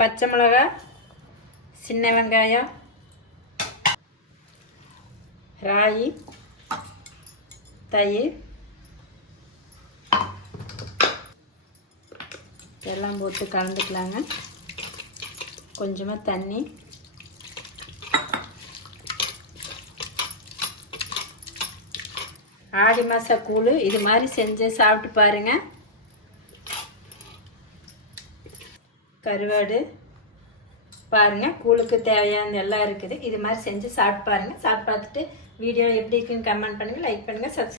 பச்சை மிளகாய், சின்ன வெங்காயம், ராகி, தயிர் எல்லாம் போட்டு கலந்துக்கலாங்க. கொஞ்சமாக தண்ணி, ஆடி மாத கூழ் இது மாதிரி செஞ்சு சாப்பிட்டு பாருங்கள். கருவாடு பாருங்கள், கூழுக்கு தேவையானது எல்லாம் இருக்குது. இது மாதிரி செஞ்சு சாப்பிட்டு பாருங்கள். சாப்பிட்டு பார்த்துட்டு வீடியோ எப்படி இருக்குன்னு கமெண்ட் பண்ணுங்கள், லைக் பண்ணுங்கள், சப்ஸ்கிரைப்